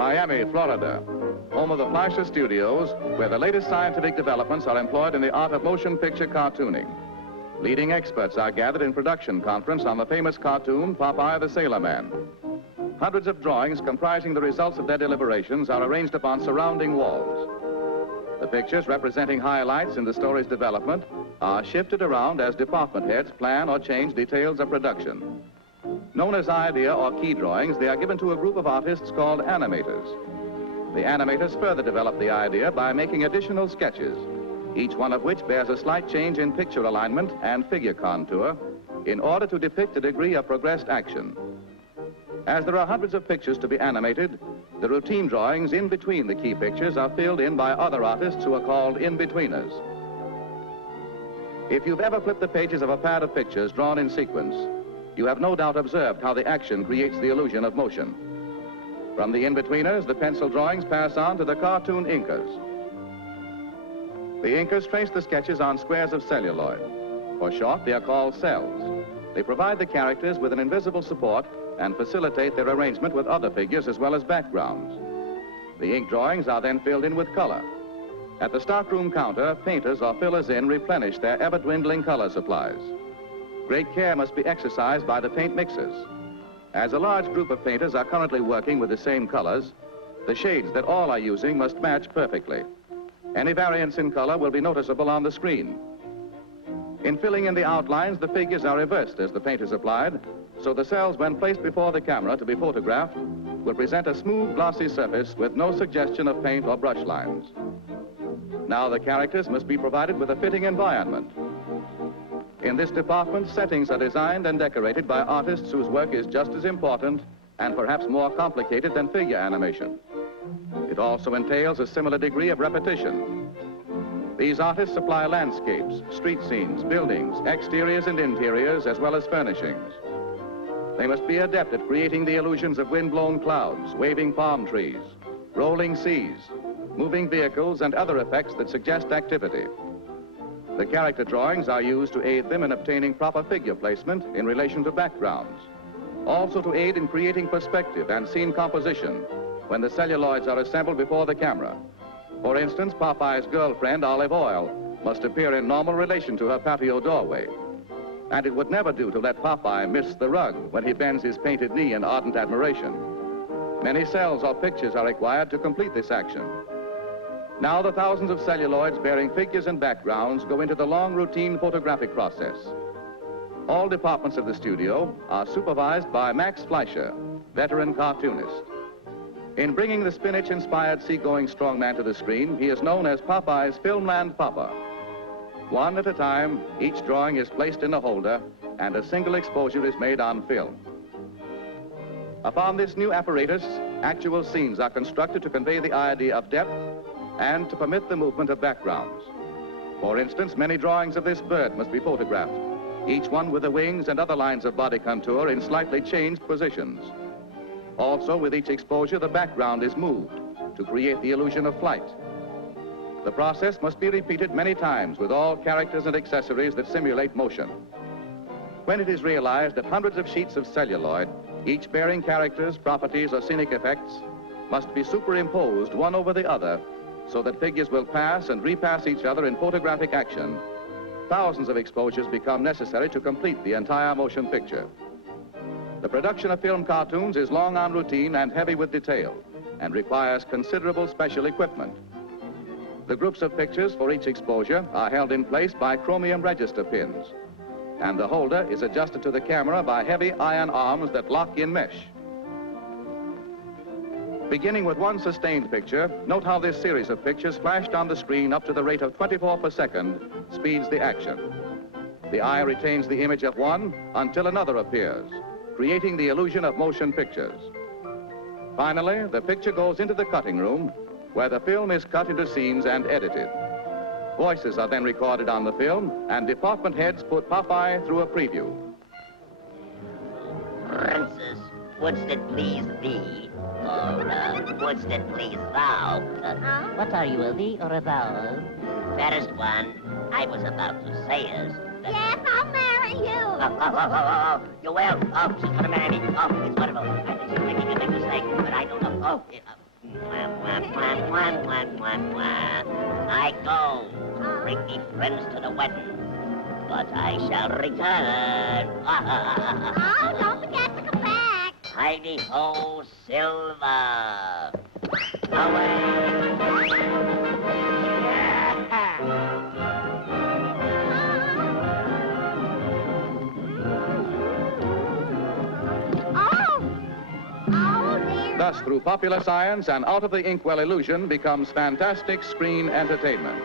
Miami, Florida, home of the Fleischer Studios, where the latest scientific developments are employed in the art of motion picture cartooning. Leading experts are gathered in production conference on the famous cartoon, Popeye the Sailor Man. Hundreds of drawings comprising the results of their deliberations are arranged upon surrounding walls. The pictures representing highlights in the story's development are shifted around as department heads plan or change details of production. Known as idea or key drawings, they are given to a group of artists called animators. The animators further develop the idea by making additional sketches, each one of which bears a slight change in picture alignment and figure contour in order to depict a degree of progressed action. As there are hundreds of pictures to be animated, the routine drawings in between the key pictures are filled in by other artists who are called in-betweeners. If you've ever flipped the pages of a pad of pictures drawn in sequence, you have no doubt observed how the action creates the illusion of motion. From the in-betweeners, the pencil drawings pass on to the cartoon inkers. The inkers trace the sketches on squares of celluloid. For short, they are called cells. They provide the characters with an invisible support and facilitate their arrangement with other figures as well as backgrounds. The ink drawings are then filled in with color. At the stockroom counter, painters or fillers in replenish their ever-dwindling color supplies. Great care must be exercised by the paint mixers. As a large group of painters are currently working with the same colors, the shades that all are using must match perfectly. Any variance in color will be noticeable on the screen. In filling in the outlines, the figures are reversed as the paint is applied, so the cells, when placed before the camera to be photographed, will present a smooth, glossy surface with no suggestion of paint or brush lines. Now the characters must be provided with a fitting environment. In this department, settings are designed and decorated by artists whose work is just as important and perhaps more complicated than figure animation. It also entails a similar degree of repetition. These artists supply landscapes, street scenes, buildings, exteriors and interiors, as well as furnishings. They must be adept at creating the illusions of wind-blown clouds, waving palm trees, rolling seas, moving vehicles, and other effects that suggest activity. The character drawings are used to aid them in obtaining proper figure placement in relation to backgrounds, also to aid in creating perspective and scene composition when the celluloids are assembled before the camera. For instance, Popeye's girlfriend, Olive Oil, must appear in normal relation to her patio doorway. And it would never do to let Popeye miss the rug when he bends his painted knee in ardent admiration. Many cells or pictures are required to complete this action. Now the thousands of celluloids bearing figures and backgrounds go into the long routine photographic process. All departments of the studio are supervised by Max Fleischer, veteran cartoonist. In bringing the spinach-inspired seagoing strongman to the screen, he is known as Popeye's Filmland Papa. One at a time, each drawing is placed in a holder and a single exposure is made on film. Upon this new apparatus, actual scenes are constructed to convey the idea of depth and to permit the movement of backgrounds. For instance, many drawings of this bird must be photographed, each one with the wings and other lines of body contour in slightly changed positions. Also, with each exposure, the background is moved to create the illusion of flight. The process must be repeated many times with all characters and accessories that simulate motion. When it is realized that hundreds of sheets of celluloid, each bearing characters, properties, or scenic effects, must be superimposed one over the other so that figures will pass and repass each other in photographic action, thousands of exposures become necessary to complete the entire motion picture. The production of film cartoons is long on routine and heavy with detail and requires considerable special equipment. The groups of pictures for each exposure are held in place by chromium register pins, and the holder is adjusted to the camera by heavy iron arms that lock in mesh. Beginning with one sustained picture, note how this series of pictures flashed on the screen up to the rate of 24 per second speeds the action. The eye retains the image of one until another appears, creating the illusion of motion pictures. Finally, the picture goes into the cutting room, where the film is cut into scenes and edited. Voices are then recorded on the film, and department heads put Popeye through a preview. Princess, wouldst it please thee? Or, wouldst it please thou? What are you, a thee or a thou? Fairest one, I was about to say is... Yes, I'll marry you. You will? Oh, she's gonna marry me. Oh, it's wonderful. I think she's making a big mistake, but I don't know. Oh, I go. Bring me friends to the wedding. But I shall return. Oh, don't forget to come back. Heidi-ho, Silver. Away. Oh, dear. Thus, through popular science and out of the inkwell illusion becomes fantastic screen entertainment.